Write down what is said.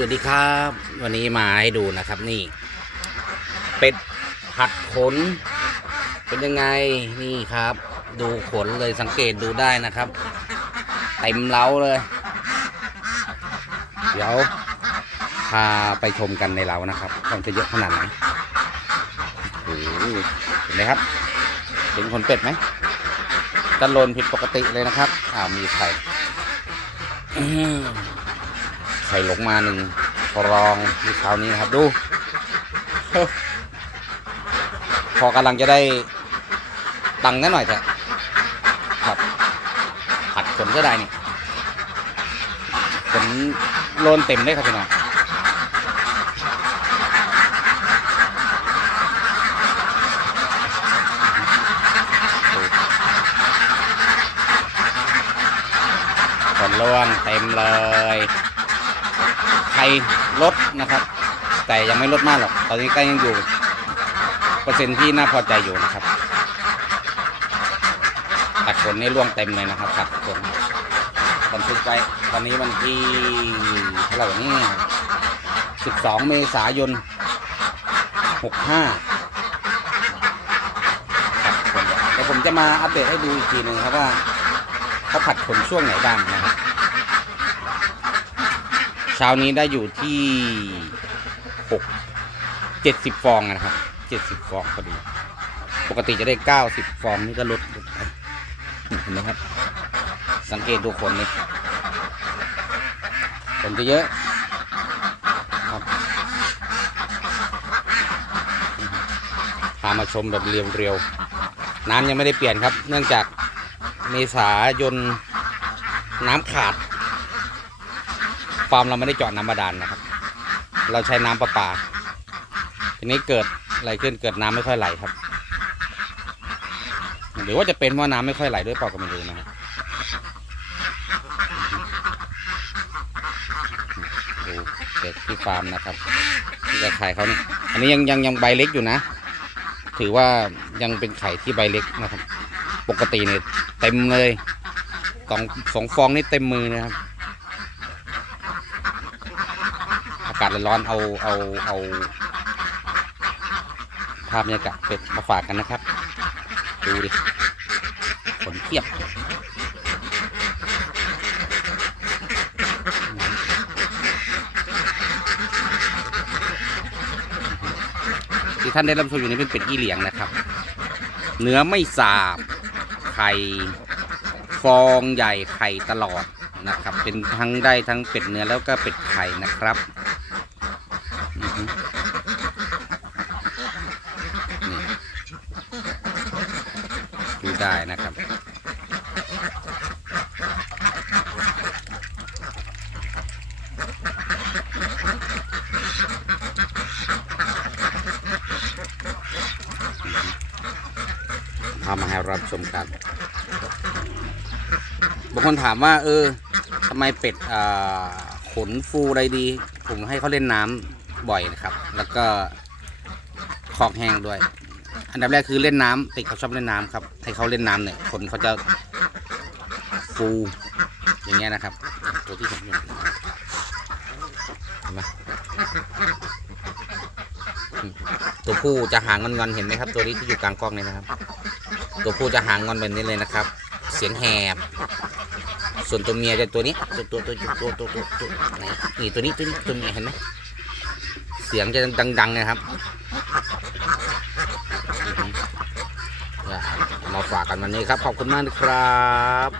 วัสดีครับ วันนี้มาให้ดูนะครับนี่เป็ดผัดขน เป็นยังไงนี่ครับ ดูขนเลยสังเกตดูได้นะครับเต็มเล้าเลย เดี๋ยวพาไปชมกันในเล้านะครับมันจะเยอะขนาดไหนโอ้โหเห็นไหมครับเห็นขนเป็ดไหมตะลนผิดปกติเลยนะครับอ้าวมีไข่ อื้อไข่หลงมาหนึ่งฟองที่เช้านี้นะครับดู พอกำลังจะได้ตังค์นิดหน่อยเถอะครับผัดขนก็ได้นี่ขนโลนเต็มได้ครับพี่น้องขนล่วงเต็มเลย ไข่ลดนะครับ แต่ยังไม่ลดมากหรอก ตอนนี้ก็ยังอยู่ เปอร์เซ็นต์ที่น่าพอใจอยู่นะครับตัดขนนี่ร่วงเต็มเลยนะครับตัดขนบันทึกไปวันนี้วันที่เท่าไหร่นี่12เมษายน65ตัดขนเดี๋ยวผมจะมาอัปเดตให้ดูอีกทีหนึ่งครับว่าเขาผัดขนช่วงไหนบ้างนะครับ เช้านี้ได้อยู่ที่6 70ฟองนะครับ70ฟองพอดี ปกติจะได้90ฟองนี่ก็ลดเห็นไหมครับ สังเกตดูขนนี่ขนจะเยอะครับพามาชมแบบเรียวๆน้ำยังไม่ได้เปลี่ยนครับ เนื่องจากเมษายนน้ำขาด ฟาร์มเราไม่ได้เจาะน้ำบาดาลนะครับ เราใช้น้ำประปา ทีนี้เกิดอะไรขึ้นเกิดน้ำไม่ค่อยไหลครับ หรือว่าจะเป็นเพราะน้ำไม่ค่อยไหลด้วยเปล่าก็ไม่รู้นะครับดูเด็กที่ฟาร์มนะครับที่จะขายเขานี่อันนี้ยังยังยังใบเล็กอยู่นะ ถือว่ายังเป็นไข่ที่ใบเล็กนะครับ ปกติเนี่ยเต็มเลยสองสองฟองนี่เต็มมือนะครับ อากาศร้อนๆเอาเอาเอา ภาพบรรยากาศเป็ดมาฝากกันนะครับ ดูดิขนเทียบที่ท่านได้รับชมอยู่นี้เป็นเป็ดอีเหลียงนะครับ เนื้อไม่สาบ ไข่ฟองใหญ่ไข่ตลอดนะครับ เป็นทั้งได้ทั้งเป็ดเนื้อแล้วก็เป็ดไข่นะครับอือฮึนี่ดู ได้นะครับ พามาให้รับชมกัน บางคนถามว่า เออทำไมเป็ดขนฟูอะไรดี ผมให้เขาเล่นน้ำบ่อยนะครับ แล้วก็คอกแห้งด้วย อันดับแรกคือเล่นน้ำเป็ดเขาชอบเล่นน้ำครับให้เขาเล่นน้ำเนี่ยขนเขาจะฟูอย่างเงี้ยนะครับ ตัวที่ผมอยู่เห็นไหมตัวผู้จะหางงอนๆเห็นไหมครับ ตัวนี้ที่อยู่กลางกล้องนี่นะครับ ตัวผู้จะหางงอนแบบนี้เลยนะครับ เสียงแหบส่วนตัวเมียจะตัวนี้ตัวตัวตัวตัวตัวตัวตัวไหนนี่ตัวนี้ตัวนี้ตัวเมียเห็นไหมเสียงจะดังๆนะครับอือหือเอามา ฝากกันวันนี้ครับ ขอบคุณมากนะครับ